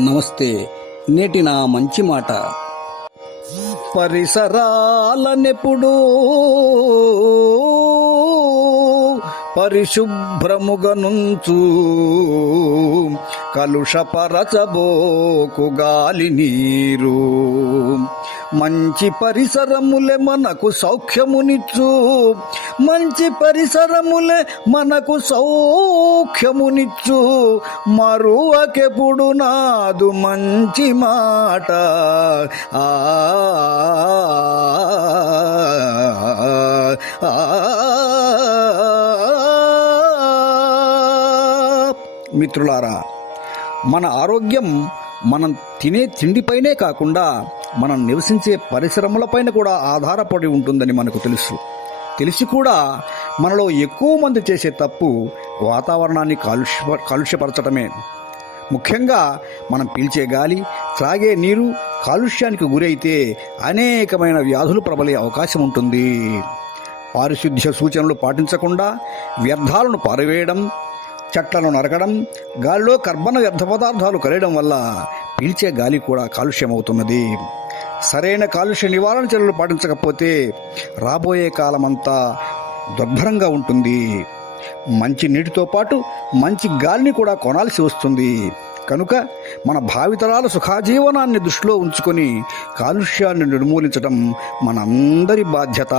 నమస్తే. నేటి నా మంచి మాట. పరిసరాలనెప్పుడు పరిశుభ్రముగనుంచు కలుషపరచబోకు గాలి నీరు. మంచి పరిసరములే మనకు సౌఖ్యమునిచ్చు. మంచి పరిసరములే మనకు సౌఖ్యమునిచ్చు. మరువకెప్పుడు నాదు మంచి మాట. ఆ ఆ, మిత్రులారా మన ఆరోగ్యం మనం తినే తిండిపైనే కాకుండా మనం నివసించే పరిశ్రమలపైన కూడా ఆధారపడి ఉంటుందని మనకు తెలుసు. తెలిసి కూడా మనలో ఎక్కువ మంది చేసే తప్పు వాతావరణాన్ని కాలుష్య కాలుష్యపరచడమే ముఖ్యంగా మనం పీల్చే గాలి త్రాగే నీరు కాలుష్యానికి గురైతే అనేకమైన వ్యాధులు ప్రబలే అవకాశం ఉంటుంది. పారిశుద్ధ్య సూచనలు పాటించకుండా వ్యర్థాలను పారవేయడం చెట్లను నరకడం గాలిలో కర్బన వ్యర్థ పదార్థాలు కలయడం వల్ల పీల్చే గాలి కూడా కాలుష్యమవుతున్నది. సరైన కాలుష్య నివారణ చర్యలు పాటించకపోతే రాబోయే కాలమంతా దుర్భరంగా ఉంటుంది. మంచి నీటితో పాటు మంచి గాలిని కూడా కొనాల్సి వస్తుంది. కనుక మన భావితరాల సుఖాజీవనాన్ని దృష్టిలో ఉంచుకొని కాలుష్యాన్ని నిర్మూలించడం మనందరి బాధ్యత.